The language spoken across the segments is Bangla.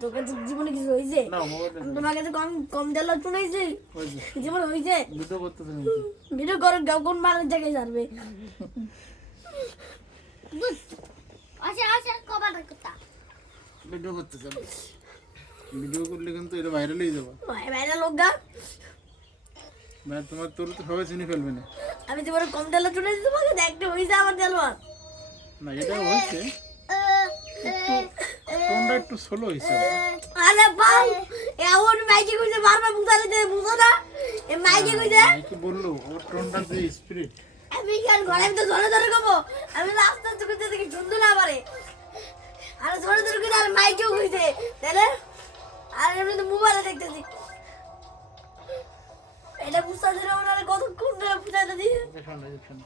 তোর কাছে জীবনে কিছু হয়েছে? তোমার কাছে কম দেওয়ার লক্ষণ হয়েছে? জীবনে হয়েছে? ভিডিও করে কোন মানুষ জায়গায় যাবে? ভিডিও করতে যাবে, ভিডিও করলে কিন্তু এটা ভাইরাল হয়ে যাবে। ভাইরাল হোক গা, তোমার তোর তো সবাই চিনি ফেলবে না। আমি তোমার কম দেওয়ার লক্ষণ হয়েছে, তোমাকে দেখতে হয়েছে আমার দেওয়ার না, এটা হয়েছে টোনটা একটু স্লো হয়েছে। আরে বাল, এমন মাইকে কইছে বারবার বুঝালে দে, বুঝো না? এই মাইকে কইছে মাইকে বললো ওর টোনটা যে স্পিরিট। আমি কেন ঘরে তো ধরে ধরে কবো, আমি রাস্তা চুকে দেখি শুনতে না পারে। আর ধরে ধরে কইছে, আর মাইকেও কইছে তাহলে, আর এমনি তো মোবাইলে দেখতেছি। এটা বুঝতে দিলে ওনারে কতক্ষণ ধরে বুঝাতে দিই। দেখো না, দেখো না,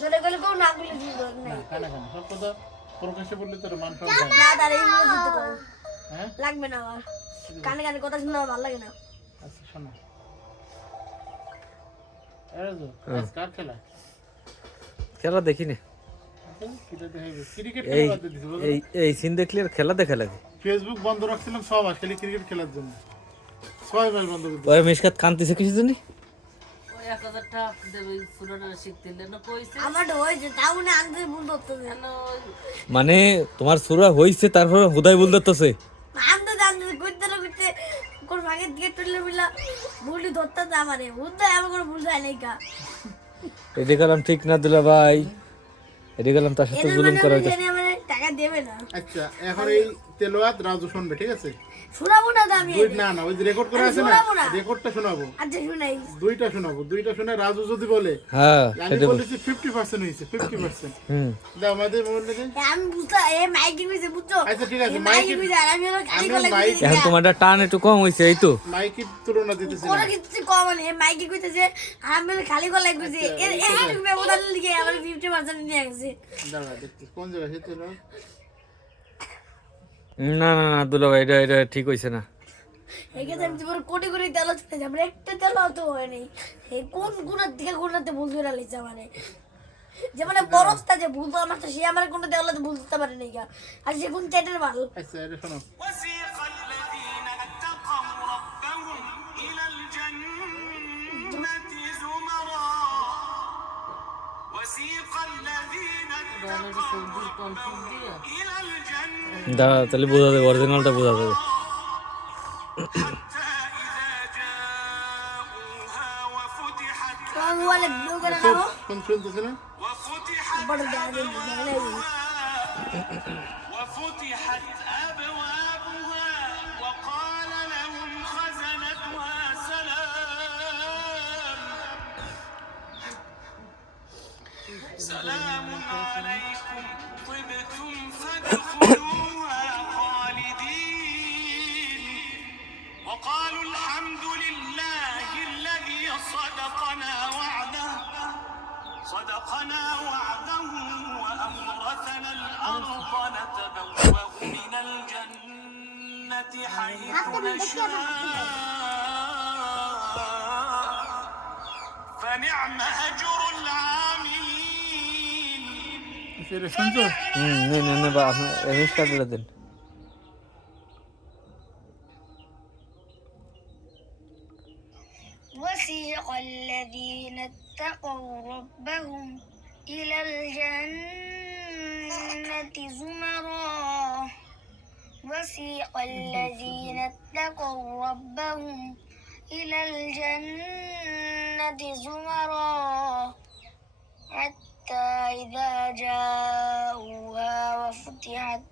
ধরে গেলে কেউ না বলে দিল না। কানে কানে সব কথা প্রকাশ্যে বললে তোর মান সম্মান না তার এই মুখে দিতে কও, হ্যাঁ লাগবে না আমার। কানে কানে কথা শুনতে আমার ভালো লাগে না। আচ্ছা শোনো, আরে তো আজ কার খেলা? খেলা দেখি না, ক্রিকেট খেলা বাদ দিয়েছি। এই সিন দেখলে আর খেলা দেখা লাগে। ফেসবুক বন্ধ রাখছিলাম সব আসলে ক্রিকেট খেলার জন্য, সবাই ম্যাচ বন্ধ করে ওই মিশকাত কান্তিছে কিছু জানি ওই 1000 টাকা দেবে সুরাটা শিখতে না কইছে আমার হয়েছে তাও না আনতে ভুল করতে কেন মানে তোমার সুরা হইছে তারপরে হুদাই বল দিতেছে। আনতে জানতে করতে না করতে কোন ভাগে দিকে টুলে বিলা ভুলই ধরতে দা আমারে বুঝতে আমার কোনো ভুল যায় নাই কা। এদি কালাম ঠিক না দিলা ভাই, এদি কালাম তার সাথে জুলুম করা হইছে। এনে আমারে টাকা দেবে না। আচ্ছা এখন এই তেলাওয়াত রাজু শুনবে, ঠিক আছে? শোনাবো না তো আমি। না না, ওই যে রেকর্ড করা আছে না, রেকর্ডটা শোনাবো। আচ্ছা শুনাই, দুইটা শোনাবো, দুইটা শুনে রাজু যদি বলে হ্যাঁ আমি সেটা বলেছি 50% হইছে, 50%। দাও আমাদের মোবাইল দেখে। আমি বুঝতে এ মাইকে কইছে বুঝছো? আচ্ছা ঠিক আছে, মাইকে কইছে আর আমি হলো খালি গলা কইছি। এখন তোমারটা টান একটু কম হইছে এই তো। মাইকের তুলনা দিতেছি কোন না। কিছু কম না, মাইকে কইছে যে আমি হলো খালি গলা কইছি। এর এর ব্যবধান লিখে আমার 50% নিয়ে গেছে। দাঁড়া দেখতে কোন জায়গায় সেটা না। না না না দুলা ভাই, এটা এটা ঠিক হইছে না। একে আমি তোমার কোটি কোটি তেল চলে যাবে, একটা তেল তো হয় নাই। এই কোন গুণার দিকে গুণাতে ভুল করে লিখছে মানে, যে মানে বরস্তা যে ভুল তো আমার, তো সে আমার কোনো দেওয়ালে ভুল দিতে পারে নাই গা। আর সে কোন চ্যাটের ভালো। আচ্ছা এটা শোনো। وسيق الذين اتقوا ربهم إلى الجنة زمرا وسيق الذين ডলার সৌদি কন্ট্রোল দিয়া إلى الجنة দাঁড়া তাহলে বোঝা যাবে, অরিজিনালটা বোঝা যাবে। حتى إذا جاءوها وفتحت তোমার মোবাইলে ভিডিও করে নাও, শুনতেছ না? وفتحت বড় দেখা দিন وفتحت أبوابها وقال لهم خزنتها سلام عليكم طبتم فادخلوها خالدين وقالوا الحمد لله الذي صدقنا وعده وأورثنا الأرض نتبوأ من الجنة حيث نشاء فنعم أجر العاملين সেটা শুনছো? নে নে নে বা আপনি মিশকাত দিলে দেন। وسيق الذين اتقوا ربهم إلى الجنة زمرا وسيق الذين اتقوا ربهم إلى الجنة زمرا حتى إذا جاءوها وفتحت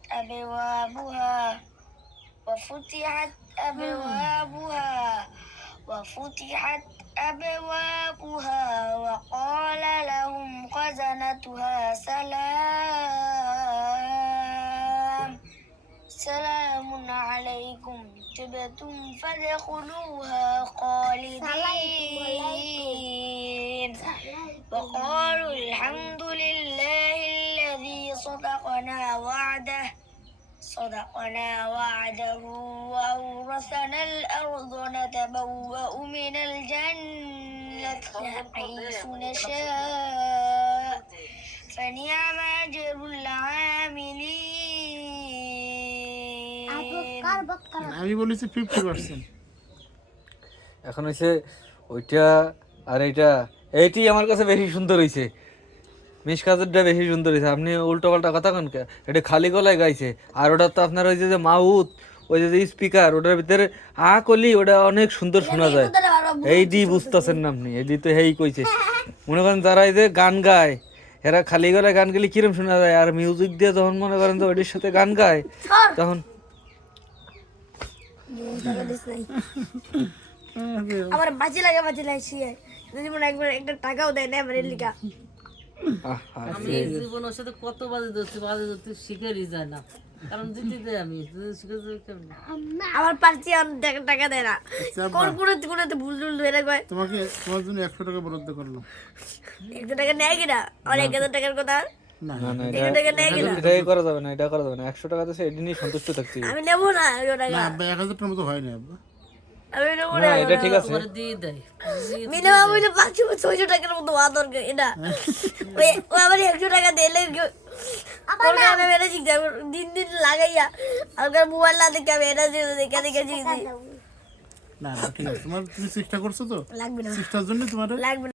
أبوابها وقال لهم خزنتها سلام عليكم طبتم فادخلوها خالدين وقالوا الحمد لله الذي صدقنا وعده وأورثنا الأرض نتبوأ من الجنة حيث نشاء فنعم أجر العاملين আমি বলেছি 50%। এখন হইছে ওইটা আর এইটি আমার কাছে বেশি সুন্দর হইছে। মিশকাতুরটা বেশি সুন্দর হয়েছে। আপনি উল্টো পাল্টা কথা কন কে? এটা খালি গলায় গাইছে। আর ওটা তো আপনার ওই যে মাউথ, ওই যে স্পিকার, ওটার ভিতরে কলি ওটা অনেক সুন্দর শোনা যায়। এই দি বুঝতেছেন না আপনি, এই দি তো হেই কইছে। মনে করেন যারা এই যে গান গায় এরা খালি গলায় গান গেলে কিরম শোনা যায়, আর মিউজিক দিয়ে যখন মনে করেন যে ওইটির সাথে গান গায় তখন আমার বাজে লাগে যদি মনে একবার একটা টাকাও দেয় না আমার লিখা। আমি এই জীবন ওর সাথে কত বাজে ধরতে শিখেরই যায় না, কারণ দিতে দেয় আমি শিখে কেমন আমার পার্টি টাকা দেয় না। কোন কোনাতে ভুল টুল ধরে কয় তোমার জন্য 100 টাকা বরাদ্দ করলাম। 100 টাকা নেয় কিনা? আর 1000 টাকার কথা না না না, 100 টাকা নেয় কিনা? এটাই করা যাবে না, এটা করা যাবে না। 100 টাকাতে সেদিন নিয়ে সন্তুষ্ট থাকছি। আমি নেবো না 100 টাকা, না আব্বা 1000 টাকার মতো হয় না আব্বা। আমি নেবো না না। এটা ঠিক আছে। করে দিয়ে দেয়। মিনিমাম 500-600 টাকার মতো আদর এটা। ওই আবার 100 টাকা দিলে আমি মেরে শিখছি দিন লাগাইয়া আর মোবাইল না দেখে আমি এটা দেখে শিখছি। না ঠিক আছে, তুমি চেষ্টা করছো তো, লাগবে না, চেষ্টার জন্য তোমার লাগবে না।